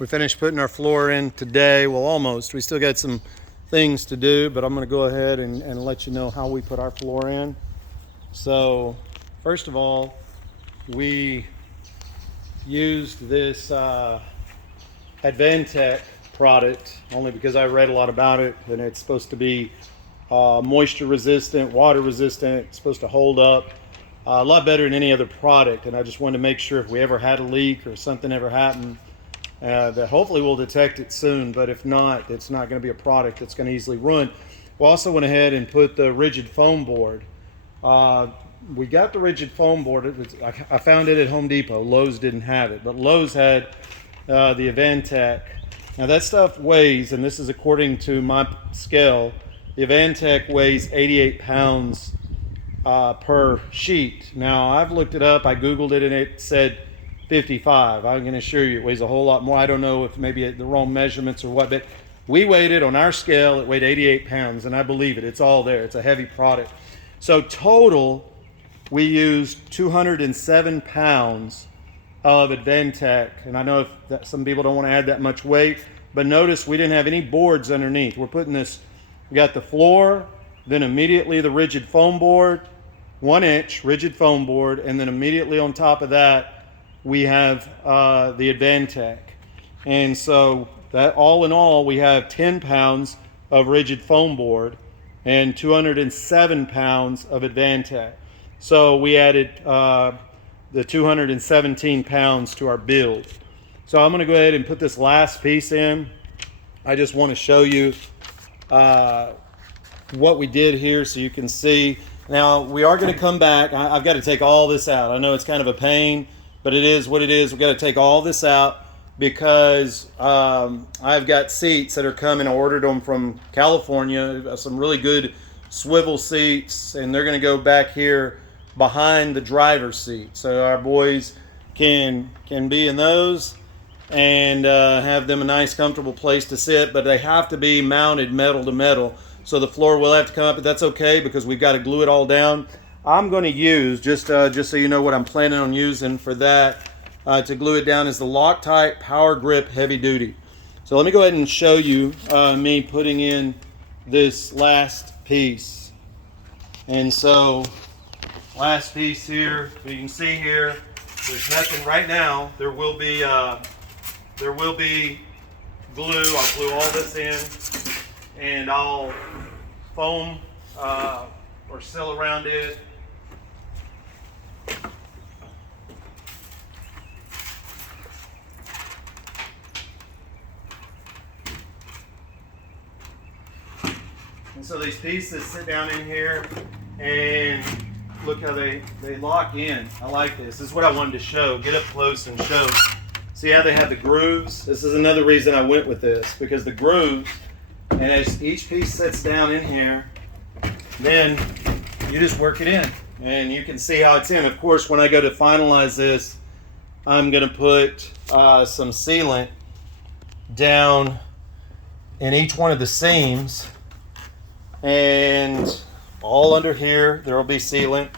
We finished putting our floor in today. Well, almost. We still got some things to do, but I'm going to go ahead and let you know how we put our floor in. So, first of all, we used this Advantech product only because I read a lot about it, and it's supposed to be moisture resistant, water resistant. It's supposed to hold up a lot better than any other product, and I just wanted to make sure if we ever had a leak or something ever happened, that hopefully we'll detect it soon, but if not, it's not going to be a product that's going to easily ruin. We also went ahead and put the rigid foam board. We got the rigid foam board. I found it at Home Depot. Lowe's didn't have it, but Lowe's had the Advantech. Now that stuff weighs, and this is according to my scale, the Advantech weighs 88 pounds per sheet. Now I've looked it up, I Googled it, and it said 55. I can assure you it weighs a whole lot more. I don't know if maybe the wrong measurements or what, but we weighed it on our scale. It weighed 88 pounds, and I believe it. It's all there. It's a heavy product. So total, we used 207 pounds of Advantech, and I know some people don't want to add that much weight, but notice we didn't have any boards underneath. We're putting this, we got the floor, then immediately the rigid foam board, 1 inch rigid foam board, and then immediately on top of that, we have the Advantech. And so that all in all, we have 10 pounds of rigid foam board and 207 pounds of Advantech. So we added the 217 pounds to our build. So I'm going to go ahead and put this last piece in. I just want to show you what we did here so you can see. Now we are going to come back. I've got to take all this out. I know it's kind of a pain, but it is what it is. We've got to take all this out because I've got seats that are coming. I ordered them from California, some really good swivel seats, and they're going to go back here behind the driver's seat. So our boys can be in those and have them a nice comfortable place to sit, but they have to be mounted metal to metal. So the floor will have to come up, but that's okay because we've got to glue it all down. I'm going to use, just so you know what I'm planning on using for that, to glue it down is the Loctite Power Grip Heavy Duty. So let me go ahead and show you me putting in this last piece. And so, last piece here, you can see here, there's nothing right now. There will be glue. I'll glue all this in, and I'll foam or seal around it. And so these pieces sit down in here, and look how they lock in. I like this. This is what I wanted to show. Get up close and show. See how they have the grooves? This is another reason I went with this, because the grooves, and as each piece sits down in here, then you just work it in, and you can see how it's in. Of course, when I go to finalize this, I'm going to put some sealant down in each one of the seams, and all under here there will be sealant.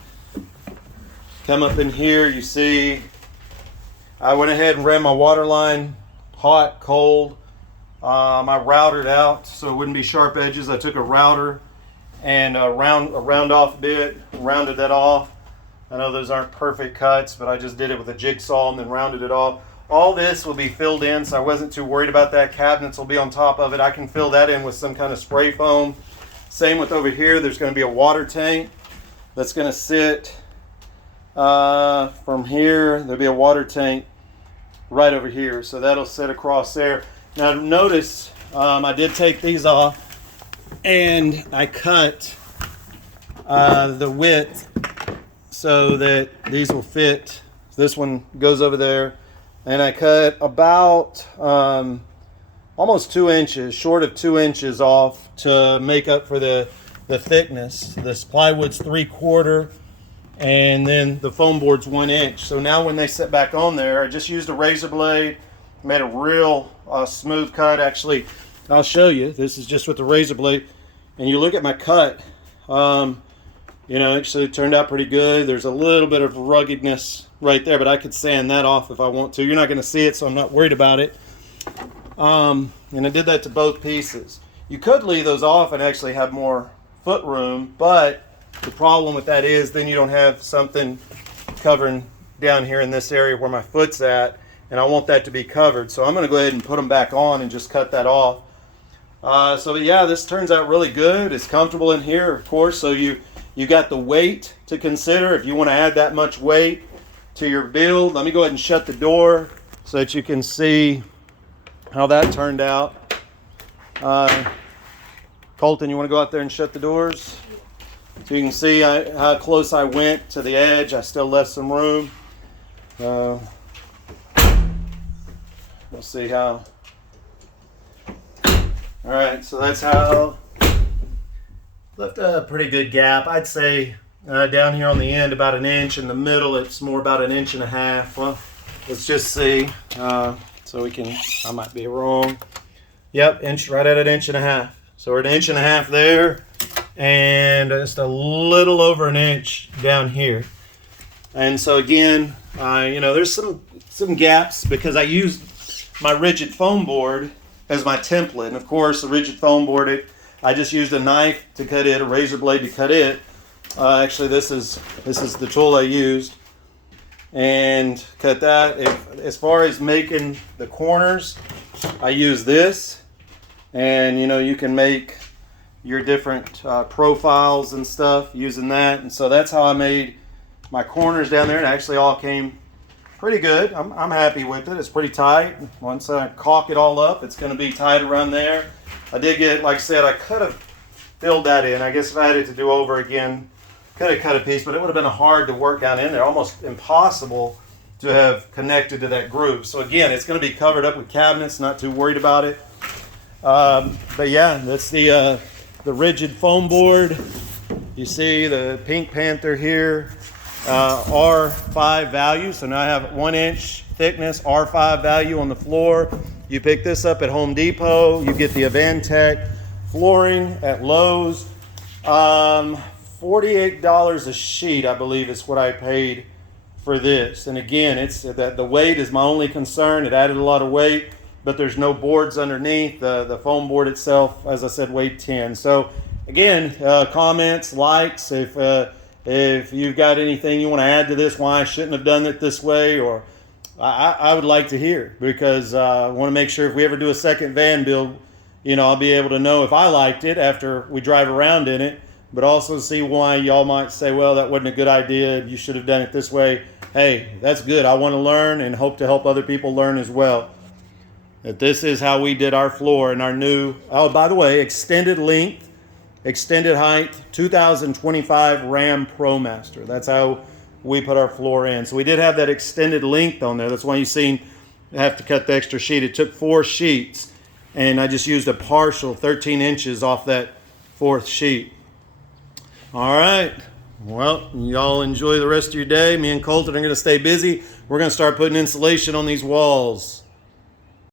Come up in here, you see I went ahead and ran my water line hot, cold. I routed out so it wouldn't be sharp edges. I took a router and round off bit, rounded that off. I know those aren't perfect cuts, but I just did it with a jigsaw and then rounded it off. All this will be filled in, so I wasn't too worried about that. Cabinets will be on top of it. I can fill that in with some kind of spray foam. Same with over here. There's going to be a water tank that's going to sit from here. There'll be a water tank right over here, so that'll sit across there. Now notice I did take these off, and I cut the width so that these will fit. This one goes over there, and I cut about almost 2 inches, short of 2 inches off to make up for the thickness. This plywood's 3/4, and then the foam board's 1 inch. So now when they sit back on there, I just used a razor blade, made a real smooth cut. Actually, I'll show you. This is just with the razor blade, and you look at my cut. You know, actually it turned out pretty good. There's a little bit of ruggedness right there, but I could sand that off if I want to. You're not going to see it, so I'm not worried about it. And I did that to both pieces. You could leave those off and actually have more foot room, but the problem with that is then you don't have something covering down here in this area where my foot's at, and I want that to be covered. So I'm going to go ahead and put them back on and just cut that off. So yeah, this turns out really good. It's comfortable in here, of course. So you got the weight to consider if you want to add that much weight to your build. Let me go ahead and shut the door so that you can see how that turned out. Colton, you want to go out there and shut the doors? So you can see how close I went to the edge. I still left some room. We'll see how. All right, so that's how. Left a pretty good gap. I'd say down here on the end about an inch. In the middle, it's more about an inch and a half. Well, let's just see. So we can, I might be wrong. Yep, inch, right at an inch and a half. So we're at an inch and a half there, and just a little over an inch down here. And so again, there's some gaps because I used my rigid foam board as my template. And of course, the rigid foam board, I just used a knife to cut it, a razor blade to cut it. Actually, this is the tool I used. And cut that. As far as making the corners, I use this, and you can make your different profiles and stuff using that. And so that's how I made my corners down there. And actually all came pretty good. I'm happy with it. It's pretty tight. Once I caulk it all up, it's going to be tight around there. I did get, like I said, I could have filled that in. I guess if I had it to do over again, could have cut a piece, but it would have been hard to work down in there, almost impossible to have connected to that groove. So again, it's going to be covered up with cabinets, not too worried about it. But yeah, that's the rigid foam board. You see the Pink Panther here, R5 value. So now I have 1 inch thickness, R5 value on the floor. You pick this up at Home Depot. You get the Avantech flooring at Lowe's. $48 a sheet, I believe, is what I paid for this. And again, it's that the weight is my only concern. It added a lot of weight, but there's no boards underneath. The foam board itself, as I said, weighed 10. So again, comments, likes, if you've got anything you want to add to this, why I shouldn't have done it this way, or I would like to hear, because I want to make sure if we ever do a second van build, I'll be able to know if I liked it after we drive around in it, but also see why y'all might say, well, that wasn't a good idea. You should have done it this way. Hey, that's good. I want to learn and hope to help other people learn as well. That this is how we did our floor in our new, oh, by the way, extended length, extended height, 2025 Ram ProMaster. That's how we put our floor in. So we did have that extended length on there. That's why you seen I have to cut the extra sheet. It took 4 sheets, and I just used a partial 13 inches off that 4th sheet. All right. Well, y'all enjoy the rest of your day. Me and Colton are going to stay busy. We're going to start putting insulation on these walls.